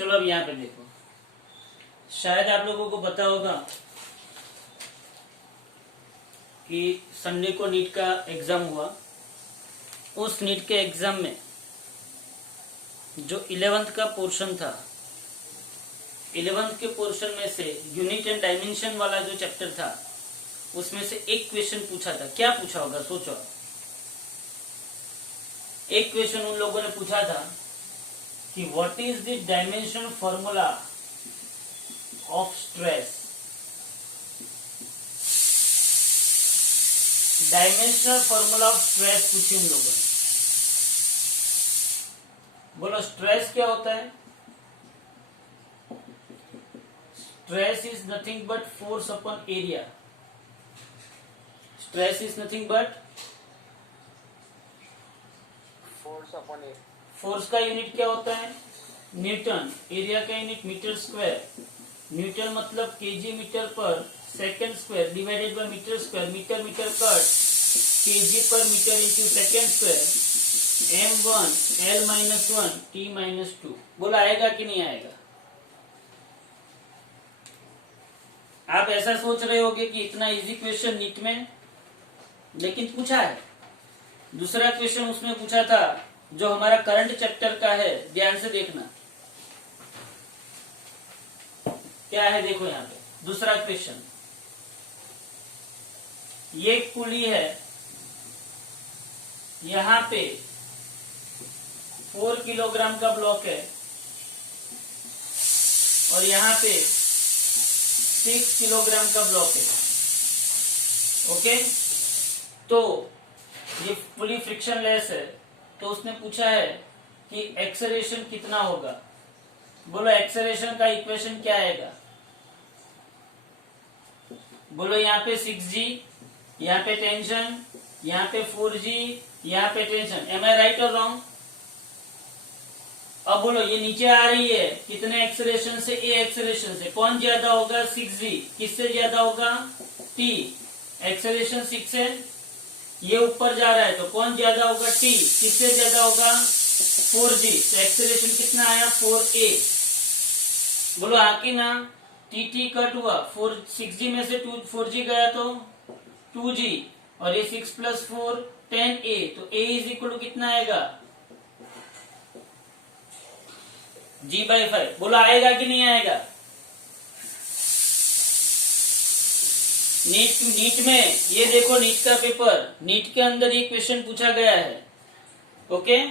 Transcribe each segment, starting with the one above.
चलो अब यहाँ पे देखो, शायद आप लोगों को पता होगा कि संडे को नीट का एग्जाम हुआ। उस नीट के एग्जाम में जो 11th का पोर्शन था, 11th के पोर्शन में से यूनिट एंड डायमेंशन वाला जो चैप्टर था, उसमें से एक क्वेश्चन पूछा था। क्या पूछा होगा सोचो। एक क्वेश्चन उन लोगों ने पूछा था कि what is the dimension formula of stress. Dimensional formula of stress पूछी उन लोगों ने। बोलो स्ट्रेस क्या होता है। Stress is nothing but force upon area. Stress is nothing but force का यूनिट क्या होता है, न्यूटन। एरिया का यूनिट मीटर स्क्वायर। न्यूटन मतलब kg metre per second square divided by metre square. Metre metre cut, kg per metre into second square. m1 l-1 t-2। बोला आएगा कि नहीं आएगा। आप ऐसा सोच रहे होगे कि इतना इजी क्वेश्चन नीट में, लेकिन पूछा है। दूसरा क्वेश्चन उसमें पूछा था जो हमारा करंट चैप्टर का है, ध्यान से देखना क्या है। देखो यहाँ पे दूसरा क्वेश्चन, ये एक पुली है, यहाँ पे 4 किलोग्राम का ब्लॉक है और यहाँ पे 6 किलोग्राम का ब्लॉक है। ओके, तो ये पुली फ्रिक्शन लेस है, तो उसने पूछा है कि एक्सेलरेशन कितना होगा। बोलो एक्सेलरेशन का इक्वेशन क्या आएगा। बोलो यहाँ पे 6G, यहाँ पे टेंशन, यहाँ पे 4G, यहाँ पे टेंशन। एम आई राइट और रॉन्ग। अब बोलो ये नीचे आ रही है कितने एक्सेलरेशन से, ए एक्सेलरेशन से। कौन ज्यादा होगा, 6G। किससे ज्यादा होगा, T। एक्सेलरेशन 6 है, ये ऊपर जा रहा है तो कौन ज्यादा होगा, T। किससे ज्यादा होगा, 4G। तो एक्सेलरेशन कितना आया, 4A। बोलो आके ना, टी कट हुआ, 6G में से 4G गया तो 2G, और ये 6 + 4 10A। तो A इज इक्वल टू कितना आएगा, G/5। बोलो आएगा कि नहीं आएगा। नीट में ये देखो, नीट का पेपर, नीट के अंदर ये क्वेश्चन पूछा गया है। ओके,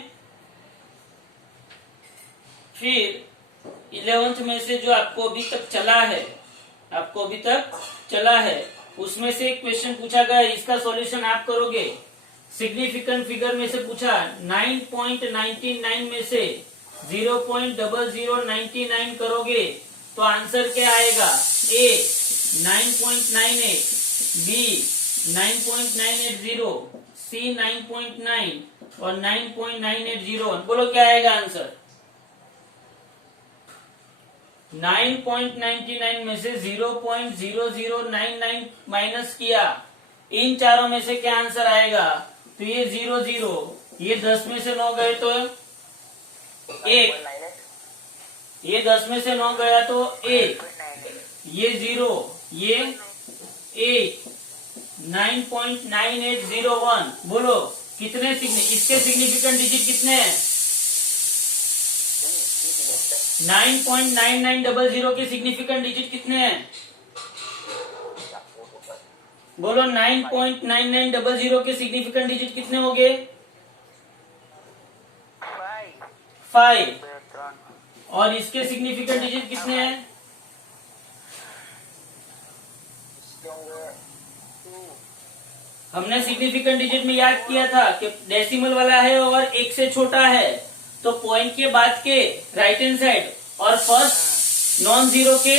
फिर 11th में से जो आपको अभी तक चला है, उसमें से एक क्वेश्चन पूछा गया है। इसका सॉल्यूशन आप करोगे। सिग्निफिकेंट फिगर में से पूछा, 9.99 में से 0.0099 करोगे तो आंसर क्या आएगा, A 9.98, B 9.980, C 9.9 और 9.9801। बोलो क्या आएगा आंसर। 9.99 में से 0.0099 माइनस किया, इन चारों में से क्या आंसर आएगा, तो ये 00, ये 10 में से 9 गए तो 1, ये 10 में से 9 गया तो 1, ये 0, ये 1, 9.9801। बोलो कितने इसके सिग्निफिकेंट डिजिट कितने हैं, 9.9900 के सिग्निफिकेंट डिजिट कितने हैं। बोलो 9.9900 के सिग्निफिकेंट डिजिट कितने हो गए, 5। और इसके सिग्निफिकेंट डिजिट कितने हैं, हमने सिग्निफिकेंट डिजिट में याद किया था कि डेसिमल वाला है और 1 से छोटा है, तो पॉइंट के बाद के राइट हैंड साइड और फर्स्ट नॉन जीरो के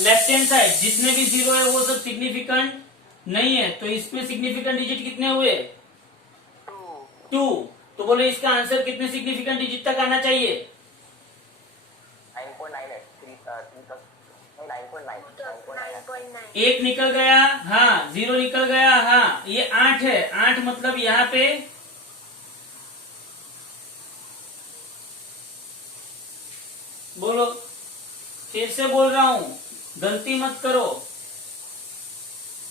लेफ्ट हैंड साइड जितने भी जीरो है वो सब सिग्निफिकेंट नहीं है। तो इसमें सिग्निफिकेंट डिजिट कितने हुए, 2। तो बोलो इसका आंसर कितने सिग्निफिकेंट डिजिट तक आना चाहिए, 1 निकल गया, हाँ 0 निकल गया, हाँ ये 8 है। 8 मतलब यहाँ पे बोलो, फिर से बोल रहा हूं, गलती मत करो।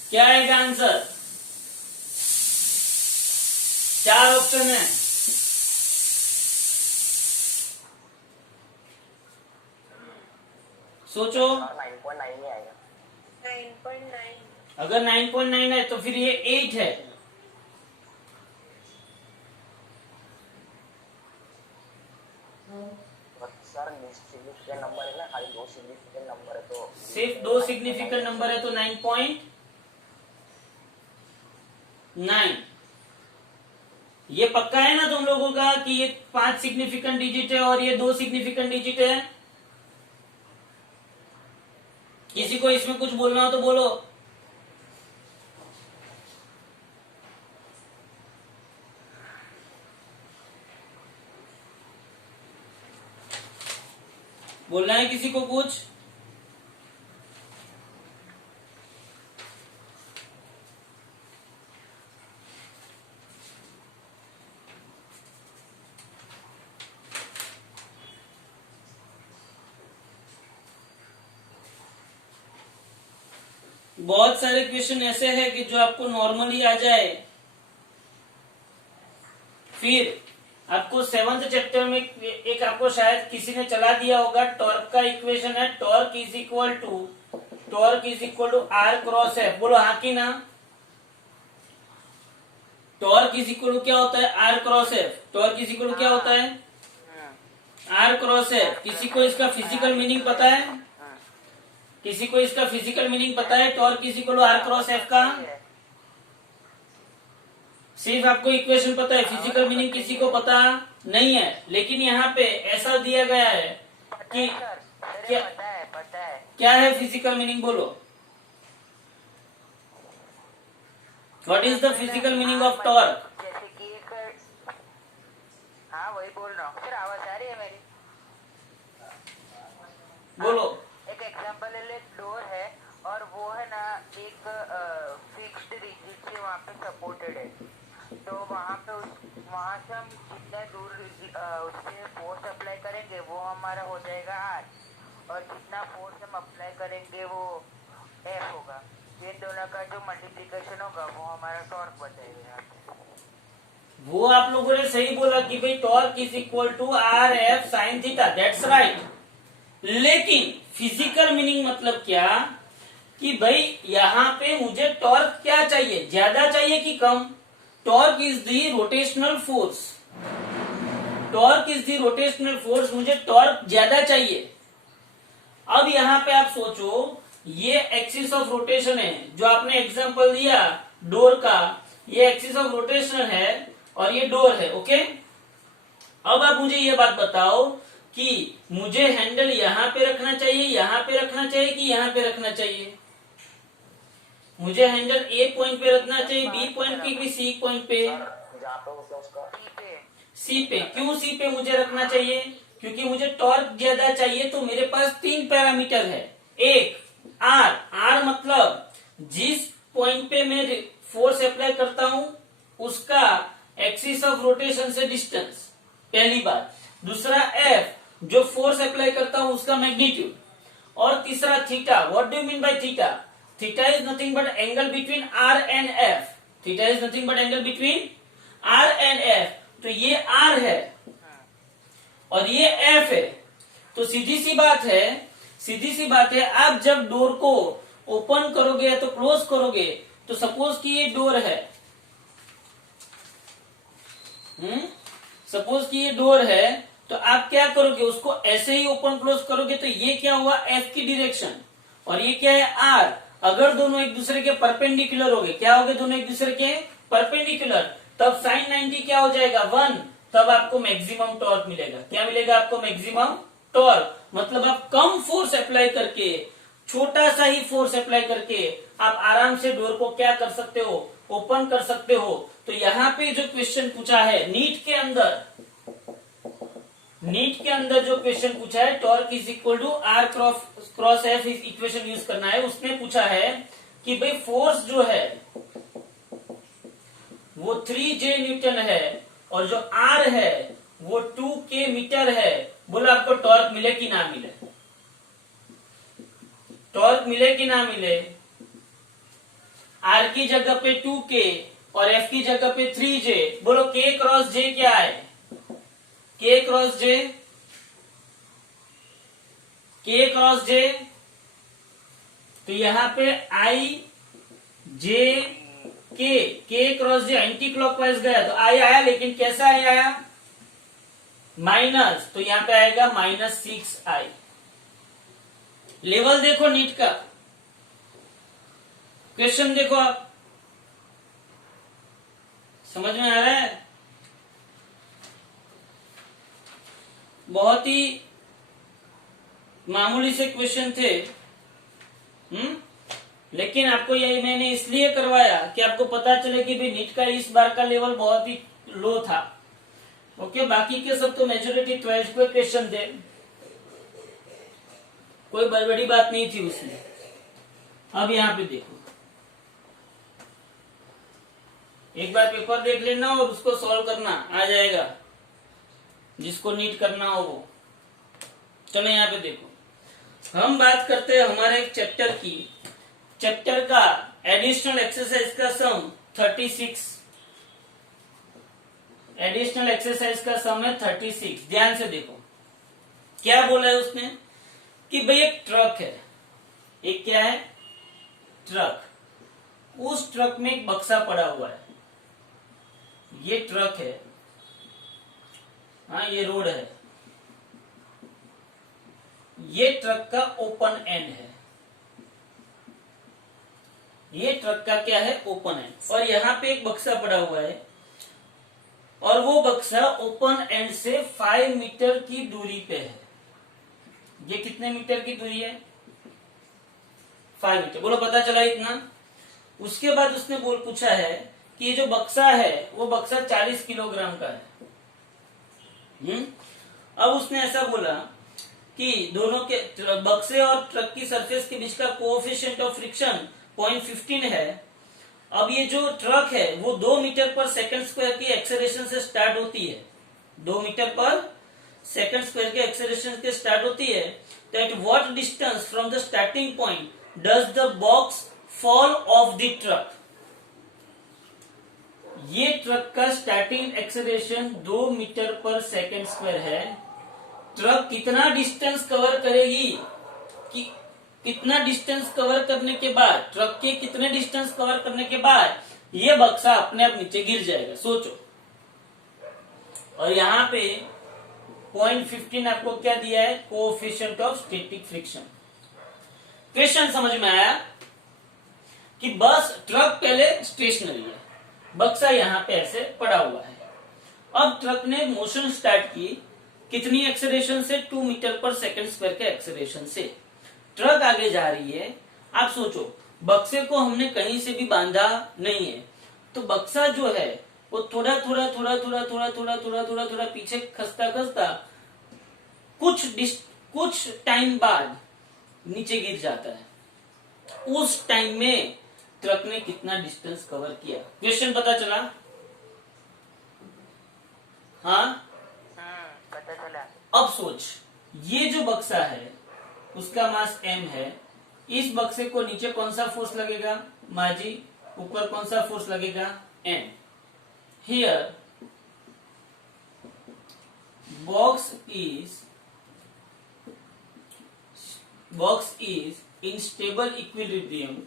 क्या आएगा आंसर? 4 ऑप्शन है। सोचो। 9.9 ही आएगा। 9.9। अगर 9.9 है तो फिर ये 8 है। सर सिग्निफिकेंट नंबर है ना, खाली 2 सिग्निफिकेंट नंबर है तो सिर्फ 2 सिग्निफिकेंट नंबर है तो 9.9। ये पक्का है ना तुम लोगों का कि ये 5 सिग्निफिकेंट डिजिट है और ये 2 सिग्निफिकेंट डिजिट है? किसी को इसमें कुछ बोलना हो तो बोलो। बोलना है किसी को कुछ? बहुत सारे क्वेश्चन ऐसे हैं कि जो आपको नॉर्मली आ जाए। फिर आपको 7th चैप्टर में एक आपको शायद किसी ने चला दिया होगा, टॉर्क का इक्वेशन है, torque is equal to R cross F. बोलो हाँ कि ना? टॉर्क इज इक्वल टू क्या होता है? R cross F. Torque is equal to क्या होता है? R cross F. किसी को इसका फिजिकल मीनिंग पता है? किसी को इसका फिजिकल मीनिंग पता है torque is equal to R cross F का? सिर्फ आपको इक्वेशन पता है, फिजिकल मीनिंग किसी को पता नहीं है। लेकिन यहाँ पे ऐसा दिया गया है कि पता है। क्या है फिजिकल मीनिंग? बोलो, what is the physical meaning of torque? जैसे कि एक, हाँ वही बोल रहा हूँ। फिर आवाज आ रही है मेरी? बोलो। एक एग्जांपल ले, डोर है और वो है ना एक फिक्स्ड रिजिड से वहाँ पे सपोर्टेड है, तो वहाँ से हम जितना दूर उससे फोर्स अप्लाई करेंगे वो हमारा हो जाएगा आर, और जितना फोर्स हम अप्लाई करेंगे वो एफ होगा। ये दोनों का जो मल्टीप्लिकेशन होगा वो हमारा टॉर्क बताएगा। वो आप लोगों ने सही बोला कि भाई torque is equal to R F sine theta, that's right. लेकिन फिजिकल मीनिंग मतलब क्या कि भाई यहाँ पे मुझे टॉर्क क्या चाहिए, ज्यादा चाहिए कि कम? Torque is the rotational force. Torque is the rotational force, मुझे टॉर्क ज्यादा चाहिए। अब यहाँ पे आप सोचो, ये एक्सिस ऑफ रोटेशन है जो आपने एग्जांपल दिया डोर का, ये एक्सिस ऑफ रोटेशन है और ये डोर है। ओके, अब आप मुझे ये बात बताओ कि मुझे हैंडल यहाँ पे रखना चाहिए, यहाँ पे रखना चाहिए कि यहाँ पे रखना चाहिए? मुझे हैंडल ए पॉइंट पे रखना चाहिए, बी पॉइंट पे कि सी पॉइंट पे? जहाँ पे उसका सी पे। क्यों सी पे मुझे रखना चाहिए? क्योंकि मुझे टॉर्क ज्यादा चाहिए। तो मेरे पास 3 पैरामीटर है। एक आर मतलब जिस पॉइंट पे मैं फोर्स अप्लाई करता हूं उसका एक्सिस ऑफ रोटेशन से डिस्टेंस, पहली बात। दूसरा एफ, जो फोर्स अप्लाई करता हूं उसका मैग्नीट्यूड। और तीसरा theta. What do you mean by theta? Theta is nothing but angle between R and F. Theta is nothing but angle between R and F. तो ये आर है और ये एफ है। तो सीधी सी बात है, आप जब डोर को ओपन करोगे या तो क्लोज करोगे, तो सपोज कि ये डोर है, सपोज कि ये डोर है, तो आप क्या करोगे? उसको ऐसे ही ओपन क्लोज करोगे। तो ये क्या हुआ? एफ की डायरेक्शन, और ये क्या है? आर। अगर दोनों एक दूसरे के परपेंडिकुलर हो गए, क्या हो गए? दोनों एक दूसरे के परपेंडिकुलर, तब साइन 90 क्या हो जाएगा? 1। तब आपको मैक्सिमम टॉर्क मिलेगा। क्या मिलेगा आपको? Maximum torque. मतलब आप कम फोर्स अप्लाई करके, छोटा सा ही फोर्स अप्लाई करके आप आराम से डोर को क्या कर सकते हो? ओपन कर सकते हो। तो यहाँ पे जो क्वेश्चन पूछा है नीट के अंदर जो क्वेश्चन पूछा है, torque is equal to R cross F equation use करना है। उसमें पूछा है कि भाई फोर्स जो है वो 3J न्यूटन है और जो आर है वो 2K मीटर है। बोलो आपको टॉर्क मिले कि ना मिले, टॉर्क मिले कि ना मिले। आर की जगह पे 2K और एफ की जगह पे 3J, बोलो K क्रॉस J क्या है, K cross J, K cross J, तो यहां पे I J K cross J anti clockwise गया तो I आया, लेकिन कैसा I आया, माइनस, तो यहां पे आएगा -6I। लेवल देखो नीट का, क्वेश्चन देखो आप, समझ में आ रहा है। बहुत ही मामूली से क्वेश्चन थे, लेकिन आपको यही मैंने इसलिए करवाया कि आपको पता चले कि भाई नीट का इस बार का लेवल बहुत ही लो था। ओके, बाकी के सब तो मेजोरिटी 12th पे क्वेश्चन थे, कोई बड़ी बात नहीं थी उसमें। अब यहाँ पे देखो, एक बार पेपर देख लेना और उसको सॉल्व करना, आ जाएगा जिसको नीट करना हो वो। चलो यहाँ पे देखो, हम बात करते हैं हमारे एक चैप्टर की, चैप्टर का एडिशनल एक्सरसाइज का सम 36, एडिशनल एक्सरसाइज का सम है 36। ध्यान से देखो क्या बोला है उसने कि भाई एक ट्रक है, एक क्या है, ट्रक, उस ट्रक में एक बक्सा पड़ा हुआ है, ये ट्रक है, हाँ ये रोड है, ये ट्रक का ओपन एंड है, ये ट्रक का क्या है, ओपन एंड, और यहां पे एक बक्सा पड़ा हुआ है, और वो बक्सा ओपन एंड से 5 मीटर की दूरी पे है। ये कितने मीटर की दूरी है, 5 मीटर, बोलो पता चला इतना। उसके बाद उसने पूछा है कि ये जो बक्सा है वो बक्सा 40 किलोग्राम का है। अब उसने ऐसा बोला कि दोनों के बक्से और ट्रक की सरफेस के बीच का कोएफिशिएंट ऑफ फ्रिक्शन 0.15 है। अब ये जो ट्रक है वो 2 मीटर पर सेकंड स्क्वायर की एक्सेलरेशन से स्टार्ट होती है, 2 मीटर पर सेकंड स्क्वायर के एक्सेलरेशन के स्टार्ट होती है। तो at what distance from the starting point does the box fall of the truck. ये ट्रक का starting acceleration 2 metre per second square है। ट्रक कितना डिस्टेंस कवर करेगी, कि कितना डिस्टेंस कवर करने के बाद, ट्रक के कितने डिस्टेंस कवर करने के बाद ये बक्सा अपने आप नीचे गिर जाएगा, सोचो। और यहाँ पे 0.15 आपको क्या दिया है, coefficient of static friction. Question समझ में आया कि बस ट्रक पहले स्टेशनरी है, बक्सा यहाँ पे ऐसे पड़ा हुआ है। अब ट्रक ने मोशन स्टार्ट की, कितनी एक्सेलरेशन से, 2 मीटर पर सेकंड स्क्वायर के एक्सेलरेशन से। ट्रक आगे जा रही है। आप सोचो, बक्से को हमने कहीं से भी बांधा नहीं है, तो बक्सा जो है वो थोड़ा थोड़ा थोड़ा थोड़ा थोड़ा थोड़ा थोड़ा थोड़ा थोड़ा पीछे खसता खसता कुछ टाइम बाद नीचे गिर जाता है। उस टाइम में ट्रक ने कितना डिस्टेंस कवर किया, क्वेश्चन पता चला। हाँ पता चला। अब सोच, ये जो बक्सा है उसका मास m है, इस बक्से को नीचे कौन सा फोर्स लगेगा, माजी, ऊपर कौन सा फोर्स लगेगा, m। Here box is in stable equilibrium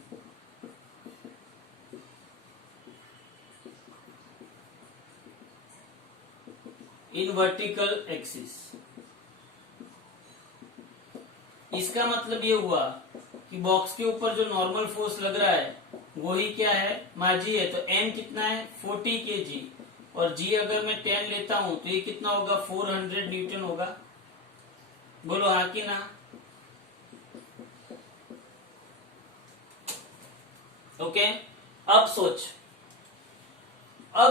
in vertical axis. इसका मतलब ये हुआ कि बॉक्स के ऊपर जो नॉर्मल फोर्स लग रहा है वो ही क्या है, माजी है। तो m कितना है, 40 kg, और g अगर मैं 10 लेता हूं तो ये कितना होगा, 400 न्यूटन होगा। बोलो हाँ कि ना। ओके, अब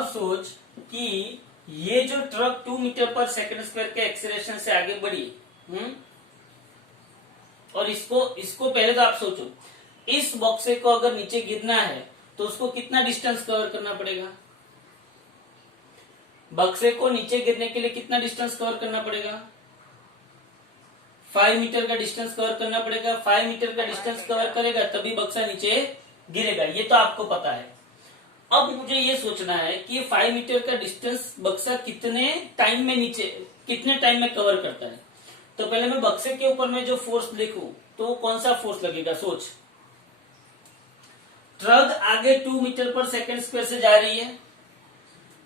सोच कि ये जो truck 2 metre per second square के एक्सेलरेशन से आगे बढ़ी, और इसको पहले तो आप सोचो, इस बॉक्से को अगर नीचे गिरना है तो उसको कितना डिस्टेंस कवर करना पड़ेगा, बक्से को नीचे गिरने के लिए कितना डिस्टेंस कवर करना पड़ेगा, 5 मीटर का डिस्टेंस कवर करना पड़ेगा। 5 मीटर का डिस्टेंस कवर करेगा तभी बक्सा नीचे गिरेगा, ये तो आपको पता है। अब मुझे ये सोचना है कि 5 मीटर का डिस्टेंस बक्सा कितने टाइम में कवर करता है। तो पहले मैं बक्से के ऊपर में जो फोर्स लिखूं तो कौन सा फोर्स लगेगा, सोच। ट्रक आगे 2 मीटर पर सेकंड स्क्वायर से जा रही है,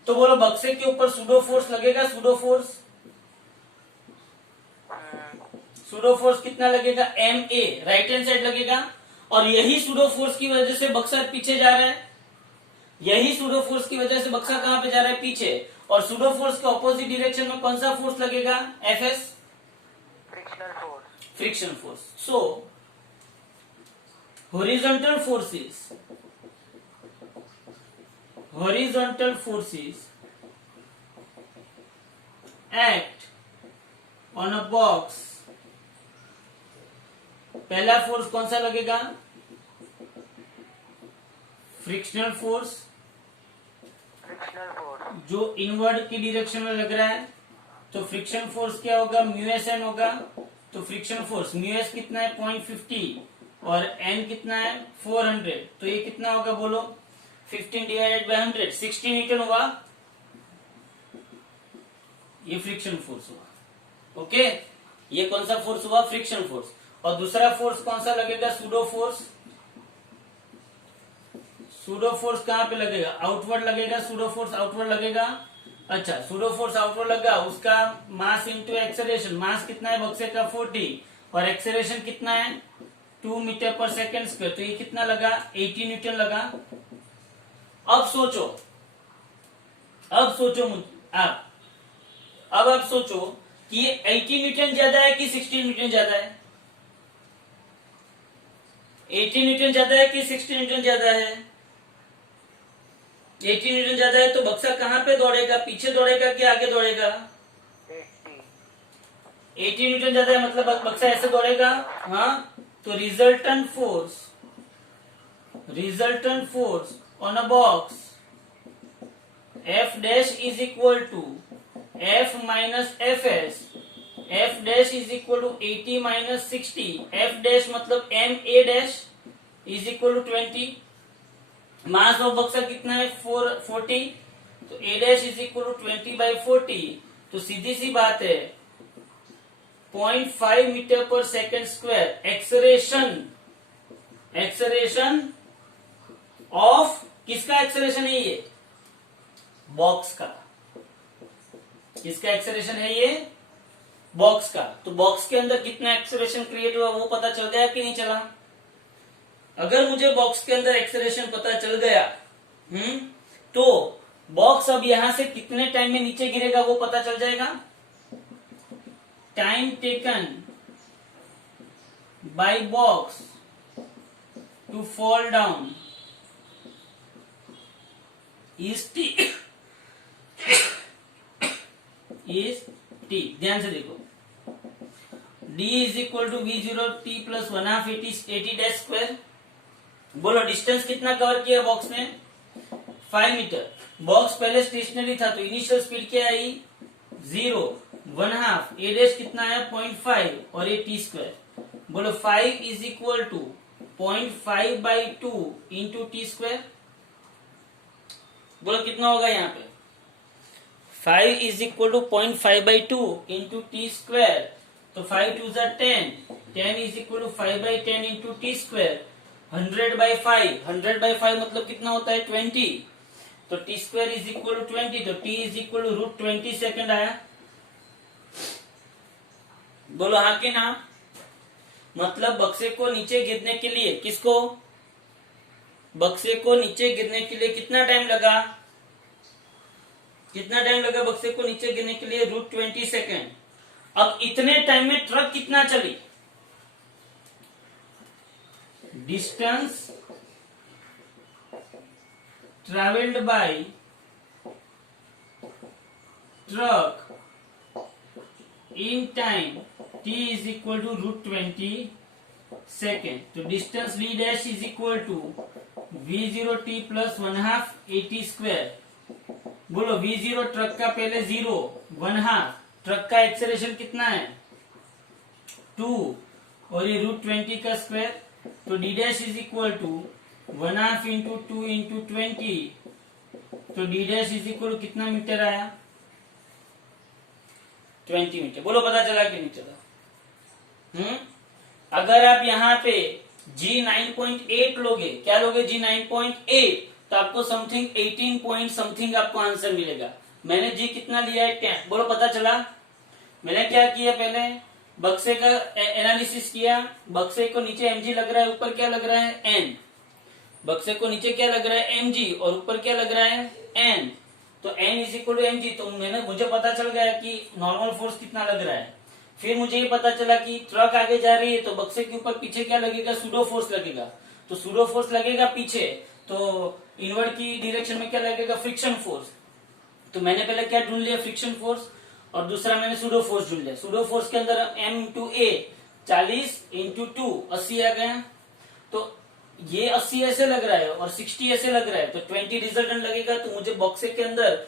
तो बोलो बक्से के ऊपर सूडो फोर्स लगेगा। सूडो फोर्स कितना लगेगा, MA, राइट हैंड साइड लगेगा। और यही सूडो फोर्स की वजह से बक्सा पीछे जा रहा है, यही सूडो फोर्स की वजह से बक्सा कहां पे जा रहा है, पीछे। और सूडो फोर्स के ऑपोजिट डायरेक्शन में कौन सा फोर्स लगेगा, FS, friction force. So horizontal forces act on a box। पहला फोर्स कौन सा लगेगा, फ्रिक्शनल फोर्स, जो इनवर्ड की डायरेक्शन में लग रहा है। तो फ्रिक्शन फोर्स क्या होगा, μSN होगा। तो फ्रिक्शन फोर्स μS कितना है, 0.50 और N कितना है, 400। तो ये कितना होगा बोलो, 15 डिवाइडेड बाय 100, 60 न्यूटन हुआ। ये फ्रिक्शन फोर्स हुआ। ओके, ये कौन सा फोर्स हुआ, फ्रिक्शन फोर्स। और दूसरा फोर्स कौन सा लगेगा, सूडो फोर्स। सूडो फोर्स कहां पे लगेगा, आउटवर्ड लगेगा। सूडो फोर्स आउटवर्ड लगेगा। अच्छा, सूडो फोर्स आउटवर्ड लगा, उसका मास इंटू एक्सेलरेशन। मास कितना है बक्से का, 40, और एक्सेलरेशन कितना है, 2 मीटर पर सेकेंड स्क्वायर। तो ये कितना लगा, 80 न्यूटन लगा। अब सोचो आप, अब आप सोचो कि ये 80 न्यूटन ज्यादा है कि 60 न्यूटन ज्यादा है। 80 न्यूटन ज्यादा है कि 60 न्यूटन ज्यादा है। 80 न्यूटन ज्यादा है तो बक्सा कहां पे दौड़ेगा, पीछे दौड़ेगा कि आगे दौड़ेगा, 80 न्यूटन ज्यादा है मतलब बक्सा ऐसे दौड़ेगा। हाँ, तो resultant force on a box F dash is equal to F minus FS। F dash is equal to 80 minus 60। F dash मतलब MA dash is equal to 20। Mass of बक्सा कितना है, 40। तो A dash is equal to 20 by 40। तो सीधी सी बात है, 0.5 metre पर second square acceleration of, किसका एक्सेलरेशन है ये, बॉक्स का। किसका एक्सेलरेशन है ये, बॉक्स का। तो बॉक्स के अंदर कितना एक्सेलरेशन क्रिएट हुआ वो पता चल गया कि नहीं चला। अगर मुझे बॉक्स के अंदर एक्सेलरेशन पता चल गया, तो बॉक्स अब यहां से कितने टाइम में नीचे गिरेगा वो पता चल जाएगा। Time taken by box to fall down is T। ध्यान से देखो, D is equal to V0T plus 1/2 80 dash square. बोलो डिस्टेंस कितना कवर किया बॉक्स ने, 5 मीटर। बॉक्स पहले स्टेशनरी था तो इनिशियल स्पीड क्या आई, 0, 1/2, A डैश कितना है 0.5 और ये T स्क्वायर। बोलो 5 is equal to 0.5/2 into T square. बोलो कितना होगा यहाँ पे, 5 is equal to 0.5/2 into T square. तो 5 2 ज़ा 10, 10 is equal to 5/10 into T square. 100/5, 100/5 मतलब कितना होता है 20। तो T square is equal to 20, तो T is equal to √20 second आया। बोलो हाँ कि ना। मतलब बक्से को नीचे गिरने के लिए, किसको, बक्से को नीचे गिरने के लिए कितना टाइम लगा, बक्से को नीचे गिरने के लिए, √20 सेकेंड। अब इतने टाइम में ट्रक कितना चली, distance travelled by truck in time t is equal to √20 second. तो distance v dash is equal to V0T plus 1/2 80 square. बोलो V0 ट्रक का पहले 0, 1/2, ट्रक का एक्सेलरेशन कितना है, 2 और ये √20 का स्क्वायर, तो d dash is equal to 1/2 into 2 into 20, तो d डैश इज इक्वल कितना मीटर आया? 20 मीटर। बोलो पता चला कि नहीं चला? अगर आप यहाँ पे G 9.8 लोगे, क्या लोगे? G 9.8, तो आपको समथिंग 18 पॉइंट समथिंग आपको आंसर मिलेगा। मैंने G कितना लिया है? 10। बोलो पता चला? मैंने क्या किया? पहले बक्से का एनालिसिस किया। बक्से को नीचे mg लग रहा है, ऊपर क्या लग रहा है? n। बक्से को नीचे क्या लग रहा है? mg, और ऊपर क्या लग रहा है? n। तो n is equal to mg। तो मुझे पता चल गया कि नॉर्मल फोर्स कितना लग रहा है। फिर मुझे ये पता चला कि ट्रक आगे जा रही है, तो बक्से के ऊपर पीछे क्या लगेगा? सूडो फोर्स लगेगा। तो सूडो फोर्स लगेगा पीछे, तो इनवर्ड की डायरेक्शन में क्या लगेगा? Friction force. तो मैंने पहले क्या ढूंढ लिया? फ्रिक्शन फोर्स, और दूसरा मैंने सूडो फोर्स ढूंढ लिया। सूडो फोर्स के अंदर m इंटू ए 40 इंटू 2 80 आ गया। तो ये 80 ऐसे लग रहा है और 60 ऐसे लग रहा है, तो 20 रिजल्टेंट लगेगा। तो मुझे बक्से के अंदर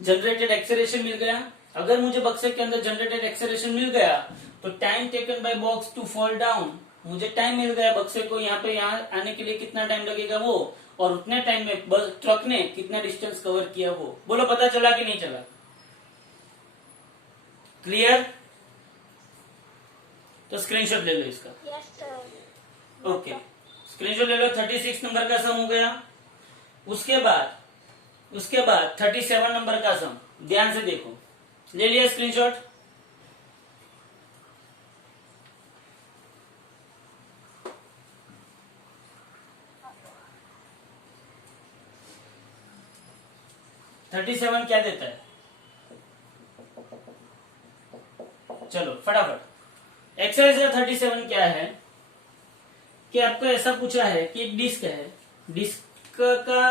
जनरेटेड एक्सेलरेशन मिल गया। अगर मुझे बक्से के अंदर जनरेटेड एक्सेलरेशन मिल गया, तो time taken by box to fall down, मुझे टाइम मिल गया बक्से को यहाँ आने के लिए कितना टाइम लगेगा वो, और उतने टाइम में ट्रक ने कितना डिस्टेंस कवर किया वो। बोलो पता चला कि नहीं चला? क्लियर? तो स्क्रीनशॉट ले लो इसका। Yes sir. ओके, स्क्रीनशॉट ले लो। 36 नंबर का सम हो गया। उसके बाद 37 नंबर का सम, ध्यान से देखो। ले लिया स्क्रीनशॉट? थर्टी सेवन क्या देता है? चलो फटाफट। एक्सरसाइज 37 क्या है कि आपको ऐसा पूछा है कि एक डिस्क है, डिस्क का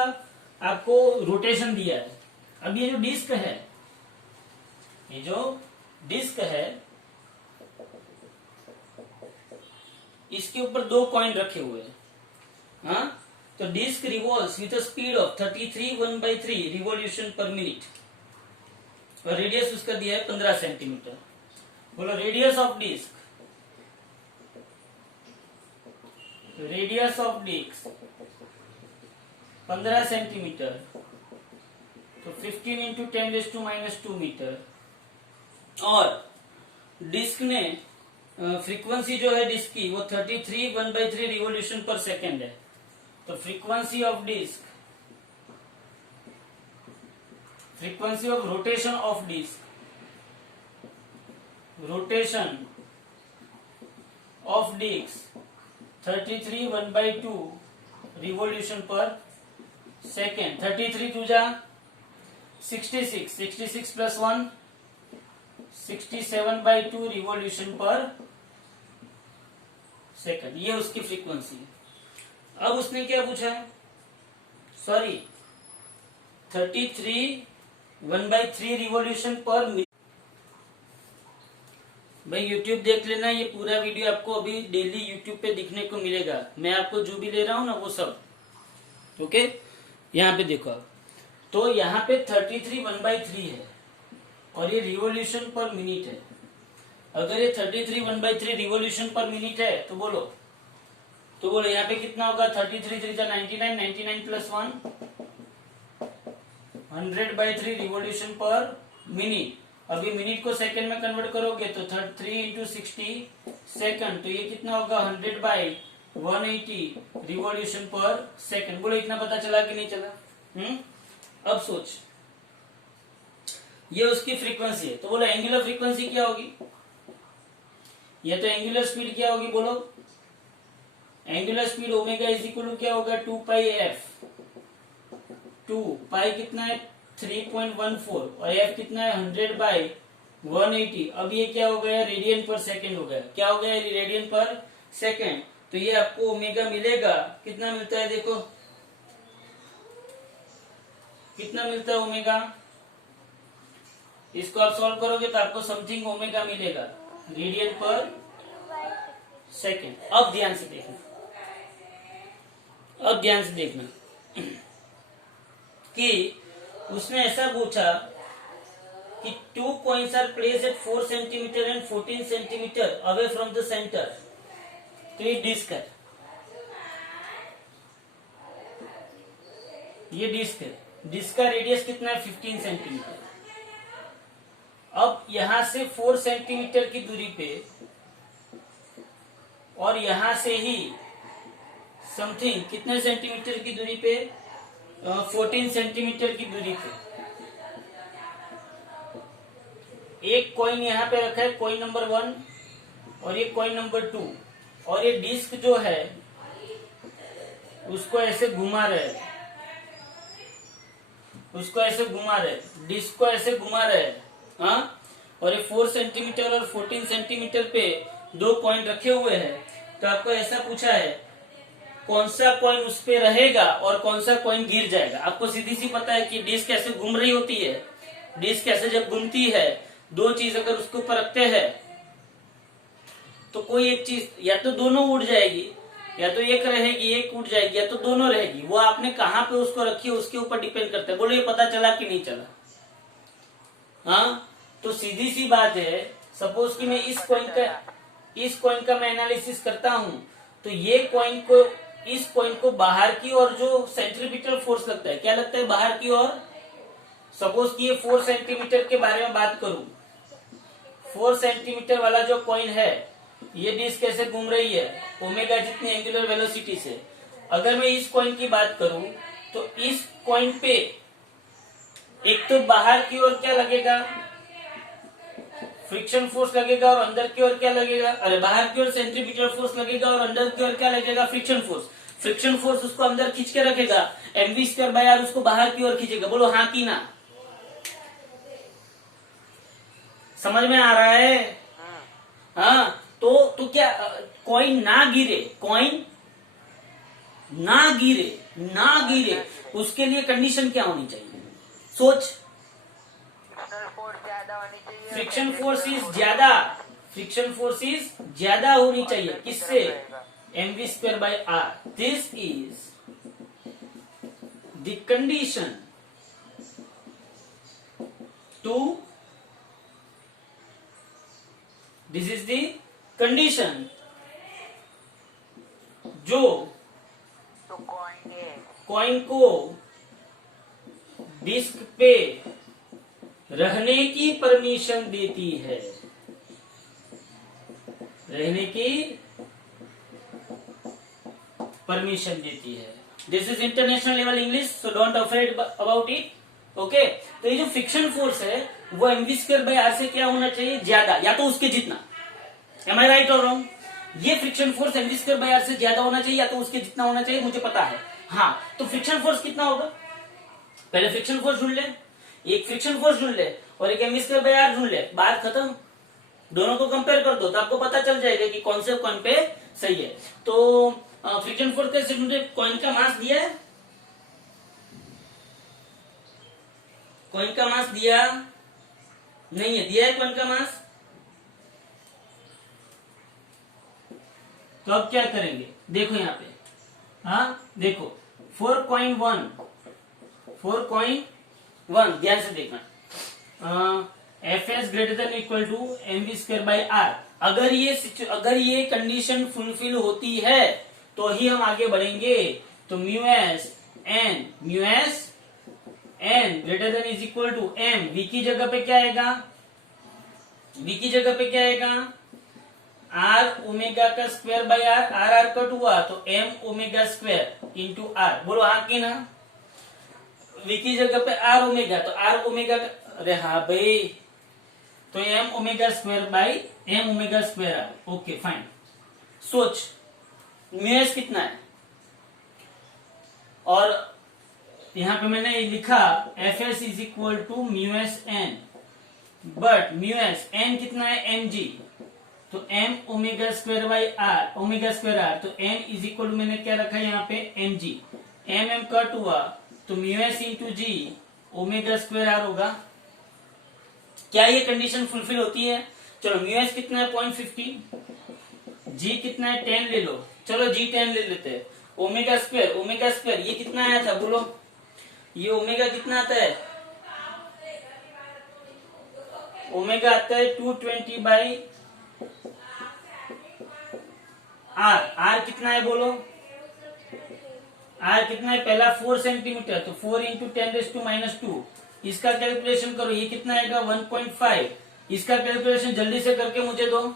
आपको रोटेशन दिया है। अब ये जो डिस्क है इसके ऊपर 2 कॉइन रखे हुए हैं। हाँ, तो disc revolves with a speed of 33 1/3 revolution per minute, और रेडियस उसका दिया है 15 सेंटीमीटर। बोलो रेडियस ऑफ डिस्क 15 सेंटीमीटर, तो 15 इंटू 10⁻² मीटर। और डिस्क ने फ्रीक्वेंसी जो है डिस्क की वो 33 1/3 रिवॉल्यूशन पर सेकेंड है। तो frequency of rotation of disc, rotation of disc 33 1/2 revolution per second. 33 टू जा 66, 66 प्लस 1 67/2 रिवॉल्यूशन पर सेकंड। ये उसकी फ्रीक्वेंसी है। अब उसने क्या पूछा है? 33 1/3 रिवॉल्यूशन पर मिनट। भाई यूट्यूब देख लेना, ये पूरा वीडियो आपको अभी डेली यूट्यूब पे दिखने को मिलेगा। मैं आपको जो भी ले रहा हूं ना वो सब। ओके, यहाँ पे देखो आप, तो यहाँ पे 33 1/3 है और ये रिवॉल्यूशन पर मिनट है। अगर ये 33 1/3 रिवॉल्यूशन पर मिनट है तो बोलो यहाँ पे कितना होगा? 33 3 99, 99 प्लस 1 100/3 रिवॉल्यूशन पर मिनट। अभी मिनट को सेकंड में कन्वर्ट करोगे तो 3 इंटू 60 सेकंड, तो ये कितना होगा? 100/180 रिवॉल्यूशन पर सेकंड। बोलो इतना पता चला कि नहीं चला? अब सोच, ये उसकी फ्रीक्वेंसी है, तो बोलो एंगुलर फ्रीक्वेंसी क्या होगी? ये तो एंगुलर स्पीड क्या होगी? बोलो angular speed omega is equal to क्या होगा? 2πf। 2 पाई कितना है? 3.14, और f कितना है? 100/180। अब ये क्या हो गया? रेडियन पर सेकेंड हो गया। क्या हो गया? रेडियन पर सेकेंड। तो ये आपको ओमेगा मिलेगा। कितना मिलता है? देखो कितना मिलता है ओमेगा। इसको आप सॉल्व करोगे तो आपको समथिंग ओमेगा मिलेगा रेडियन पर सेकेंड। अब ध्यान से देखना कि उसने ऐसा पूछा कि 2 coins are placed at 4 centimeter and 14 centimeter away from the center. तो ये डिस्क है, ये डिस्क है, डिस्क का रेडियस कितना है 15 सेंटीमीटर। अब यहां से 4 सेंटीमीटर की दूरी पे और यहां से ही समथिंग कितने सेंटीमीटर की दूरी पे 14 सेंटीमीटर की दूरी पे एक कॉइन यहाँ पे रखा है, कॉइन नंबर 1 और ये कॉइन नंबर 2, और ये डिस्क जो है उसको ऐसे घुमा रहे, उसको ऐसे घुमा रहे, डिस्क को ऐसे घुमा रहे, हाँ। और ये 4 सेंटीमीटर और 14 सेंटीमीटर पे 2 कॉइन रखे हुए हैं। तो आपको ऐसा पूछा है कौन सा कॉइन उस पे रहेगा और कौन सा कॉइन गिर जाएगा। आपको सीधी सी पता है कि डिस्क कैसे घूम रही होती है, डिस्क कैसे जब घूमती है, 2 चीज अगर उसके ऊपर रखते हैं तो कोई एक चीज या तो दोनों उड़ जाएगी, या तो एक रहेगी एक उड़ जाएगी, या तो दोनों रहेगी। वो आपने कहाँ पे उसको रखी है उसके ऊपर डिपेंड करता है। बोलो ये पता चला कि नहीं चला? हाँ, तो सीधी सी बात है, सपोज कि मैं इस कॉइन का मैं एनालिसिस करता हूं, तो ये कॉइन को, इस कॉइन को बाहर की ओर जो सेंट्रीपिटल फोर्स लगता है, क्या लगता है बाहर की ओर। सपोज कि ये 4 सेंटीमीटर के बारे में बात करूं, 4 सेंटीमीटर वाला जो कॉइन है, ये डिस्क कैसे घूम रही है ओमेगा जितनी एंगुलर वेलोसिटी से। अगर मैं इस कॉइन की बात करूं तो इस कॉइन पे एक तो बाहर की ओर क्या लगेगा, फ्रिक्शन फोर्स लगेगा, और अंदर की ओर क्या लगेगा, अरे बाहर की ओर सेंट्रीपिटल फोर्स लगेगा और अंदर की ओर क्या लगेगा, फ्रिक्शन फोर्स। फ्रिक्शन फोर्स उसको अंदर खींच के रखेगा, mv²/r उसको बाहर की ओर खींचेगा। बोलो हाँ कि ना? समझ में आ रहा है? हाँ, तो क्या कॉइन ना गिरे, कॉइन ना गिरे उसके लिए कंडीशन क्या होनी चाहिए? सोच। फ्रिक्शन फोर्स इज ज्यादा होनी चाहिए, किससे? mv²/r। This is the condition to, this is the condition जो कॉइन को डिस्क पे रहने की परमिशन देती है, रहने की परमिशन देती है। This is international level English, so don't afraid about it. Okay, तो ये जो फ्रिक्शन फोर्स है वो mv²/r से क्या होना चाहिए? ज्यादा, या तो उसके जितना। एम आई राइट और रॉन्ग? ये फ्रिक्शन फोर्स mv²/r से ज्यादा होना चाहिए या तो उसके जितना होना चाहिए, मुझे पता है। हाँ, तो फ्रिक्शन फोर्स कितना होगा? पहले फ्रिक्शन फोर्स ढूंढ ले, एक फ्रिक्शन फोर्स ढूंढ ले और एक mv²/r ढूंढ ले, बात खत्म। दोनों को कंपेयर कर दो तो आपको पता चल जाएगा कि कौन से कॉइन पे सही है। तो फ्रिक्शन फोर्स कैसे ढूंढे? कॉइन का मास दिया है, कॉइन का मास दिया नहीं है, दिया है कॉइन का मास। तो अब क्या करेंगे? देखो यहाँ पे, हाँ देखो 4 कॉइन 1, ध्यान से देखना। Fs greater than equal to mv²/r। अगर ये कंडीशन फुलफिल होती है तो ही हम आगे बढ़ेंगे। तो μs n greater than is equal to m, v की जगह पे क्या आएगा? r ओमेगा का स्क्वायर/r, r कट हुआ तो m omega square into r। बोलो हाँ कि ना? v की जगह पे r ओमेगा, तो r ओमेगा, अरे हाँ भाई, तो m omega square r। Okay fine. सोच म्यूएस कितना है, और यहां पे मैंने लिखा Fs is equal to mu s n, but mu s n कितना है? mg, तो m ओमेगा स्क्वायर r, तो m इज इक्वल टू मैंने क्या रखा यहाँ पे? mg। m कट हुआ तो म्यूएस इंटू जी ओमेगा स्क्वायर r होगा। क्या ये कंडीशन फुलफिल होती है? चलो म्यूएस कितना है? 0.15, जी कितना है? 10 ले लो, चलो जी 10 ले लेते हैं। ओमेगा स्क्वायर ये कितना आया था? बोलो ये ओमेगा कितना आता है? ओमेगा आता है 220/r। r कितना है बोलो, r कितना है, पहला 4 सेंटीमीटर, तो 4 इंटू 10⁻²। इसका कैलकुलेशन करो, ये कितना आएगा 1.5। इसका कैलकुलेशन जल्दी से करके मुझे दो,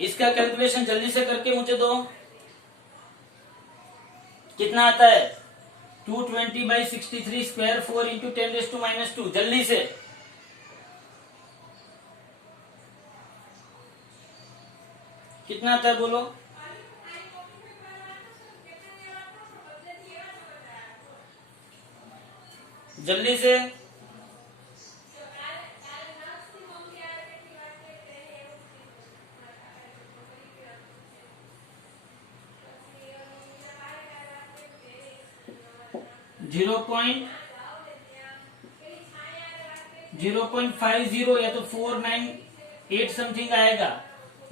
इसका कैलकुलेशन जल्दी से करके मुझे दो, कितना आता है 220/63², 4 इंटू 10⁻², जल्दी से। कितना आता है बोलो, जल्दी से। जीरो पॉइंट 0.50 या तो 498 समथिंग आएगा।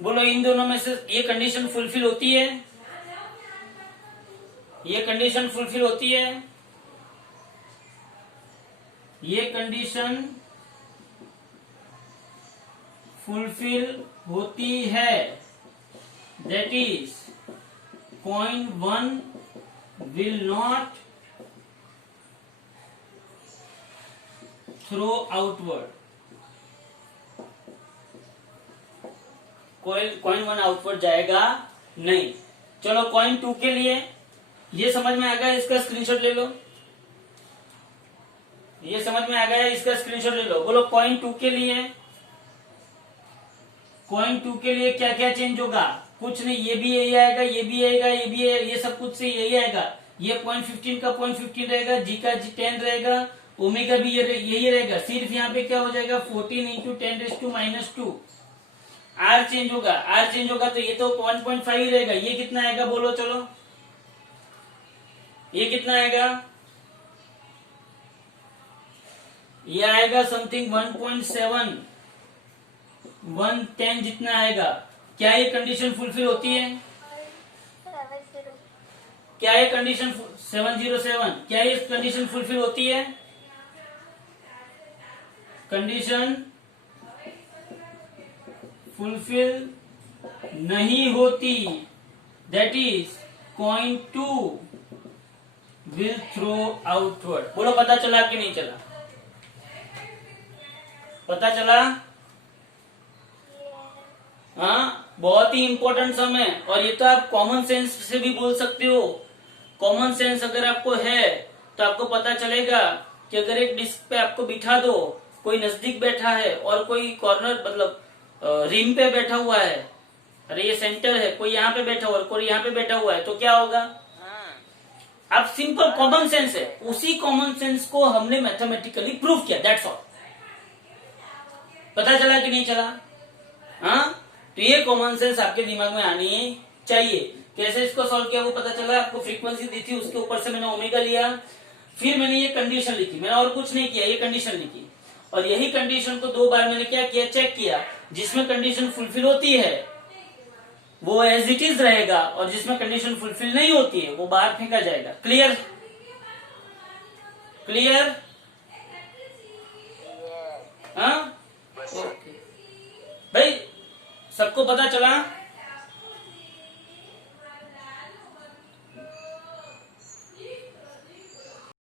बोलो इन दोनों में से ये कंडीशन फुलफिल होती है, ये कंडीशन फुलफिल होती है, ये कंडीशन फुलफिल होती है, that is coin 1 will not throw outward, coin 1 outward जाएगा नहीं। चलो कॉइन 2 के लिए ये समझ में आ गया, इसका स्क्रीनशॉट ले लो, ये समझ में आ गया, इसका स्क्रीनशॉट ले लो। बोलो कॉइन 2 के लिए, कॉइन 2 के लिए क्या क्या चेंज होगा, कुछ नहीं, ये भी यही आएगा, ये भी आएगा, ये भी आएगा, ये सब कुछ से यही आएगा। ये 0.15 का 0.15 रहेगा, जी का जी 10 रहेगा, ओमेगा भी यही रहेगा। सिर्फ यहाँ पे क्या हो जाएगा 14 इंटू 10⁻²। आर चेंज होगा, आर चेंज होगा तो ये तो 1.5 ही रहेगा। ये कितना आएगा बोलो, चलो ये कितना आएगा, ये आएगा समथिंग 1.7 110 जितना आएगा। क्या ये कंडीशन फुलफिल होती है, 70 क्या ये कंडीशन 707, क्या ये कंडीशन फुलफिल होती है, कंडीशन फुलफिल नहीं होती, that is coin 2 will throw outward. बोलो पता चला कि नहीं चला, पता चला? हाँ, बहुत ही इंपॉर्टेंट सम है, और ये तो आप कॉमन सेंस से भी बोल सकते हो। कॉमन सेंस अगर आपको है तो आपको पता चलेगा कि अगर एक डिस्क पे आपको बिठा दो, कोई नजदीक बैठा है और कोई कॉर्नर मतलब रिम पे बैठा हुआ है, अरे ये सेंटर है, कोई यहाँ पे बैठा हुआ है, कोई यहाँ पे बैठा हुआ है, तो क्या होगा? अब सिंपल कॉमन सेंस है, उसी कॉमन सेंस को हमने मैथमेटिकली प्रूव किया, दैट्स ऑल। पता चला कि नहीं चला? हाँ, तो ये कॉमन सेंस आपके दिमाग में आनी चाहिए। कैसे इसको सॉल्व किया वो पता चला, आपको फ्रीक्वेंसी दी थी, उसके ऊपर से मैंने ओमेगा लिया, फिर मैंने ये कंडीशन लिखी, मैंने और कुछ नहीं किया, ये कंडीशन लिखी, और यही कंडीशन को 2 बार मैंने क्या किया, चेक किया। जिसमें कंडीशन फुलफिल होती है वो एज इट इज रहेगा, और जिसमें कंडीशन फुलफिल नहीं होती है वो बाहर फेंका जाएगा। क्लियर? क्लियर? हाँ, ओके भाई, सबको पता चला?